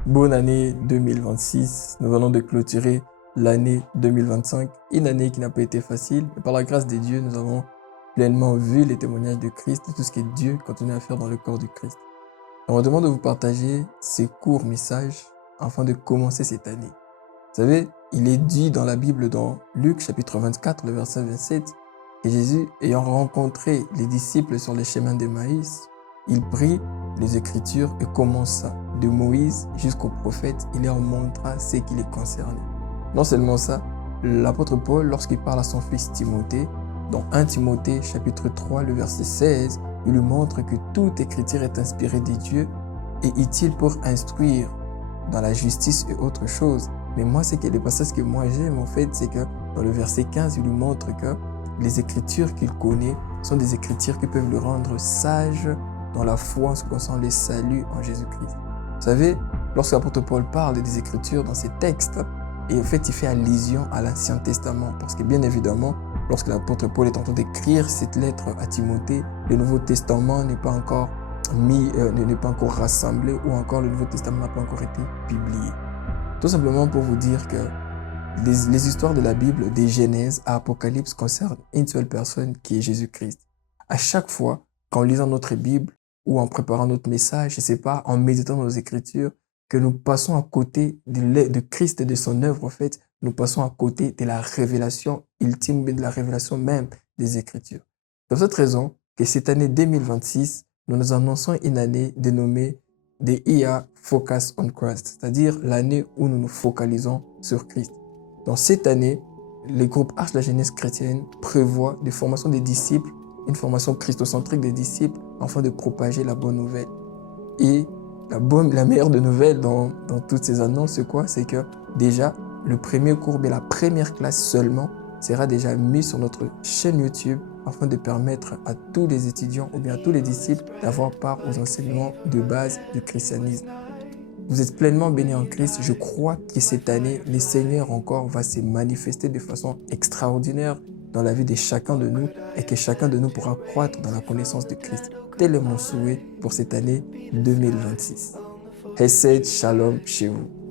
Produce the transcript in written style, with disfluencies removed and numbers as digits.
Bonne année 2026. Nous venons de clôturer l'année 2025, une année qui n'a pas été facile, mais par la grâce de Dieu, nous avons pleinement vu les témoignages de Christ et tout ce que Dieu continue à faire dans le corps du Christ. On me demande de vous partager ces courts messages afin de commencer cette année. Vous savez, il est dit dans la Bible, dans Luc chapitre 24, le verset 27, que Jésus, ayant rencontré les disciples sur les chemins d'Emmaüs, il prit les Écritures et commença de Moïse jusqu'au prophète, il leur montra ce qui les concernait. Non seulement ça, l'apôtre Paul, lorsqu'il parle à son fils Timothée, dans 1 Timothée chapitre 3, le verset 16, il lui montre que toute écriture est inspirée de Dieu et utile pour instruire dans la justice et autre chose. Mais moi, c'est que le passage que moi j'aime, en fait, c'est que dans le verset 15, il lui montre que les écritures qu'il connaît sont des écritures qui peuvent le rendre sage dans la foi en ce qui concerne le salut en Jésus-Christ. Vous savez, lorsque l'apôtre Paul parle des écritures dans ses textes, et en fait, il fait allusion à l'Ancien Testament, parce que bien évidemment, lorsque l'apôtre Paul est en train d'écrire cette lettre à Timothée, le Nouveau Testament n'est pas encore n'est pas encore rassemblé, ou encore le Nouveau Testament n'a pas encore été publié. Tout simplement pour vous dire que les histoires de la Bible, des Genèse à Apocalypse, concernent une seule personne qui est Jésus-Christ. À chaque fois qu'en lisant notre Bible ou en préparant notre message, je ne sais pas, en méditant nos Écritures, que nous passons à côté de Christ et de son œuvre, en fait, nous passons à côté de la révélation ultime, de la révélation même des Écritures. C'est pour cette raison que cette année 2026, nous nous annonçons une année dénommée The Year Focus on Christ, c'est-à-dire l'année où nous nous focalisons sur Christ. Dans cette année, le groupe Arche de la Jeunesse chrétienne prévoit des formations des disciples, une formation christocentrique des disciples, afin de propager la bonne nouvelle. Et la meilleure de nouvelles dans toutes ces annonces, c'est quoi? C'est que déjà, le premier cours, mais la première classe seulement, sera déjà mis sur notre chaîne YouTube afin de permettre à tous les étudiants ou bien à tous les disciples d'avoir part aux enseignements de base du christianisme. Vous êtes pleinement bénis en Christ. Je crois que cette année, le Seigneur encore va se manifester de façon extraordinaire dans la vie de chacun de nous et que chacun de nous pourra croître dans la connaissance de Christ. Tel est mon souhait pour cette année 2026. Hesed Shalom chez vous.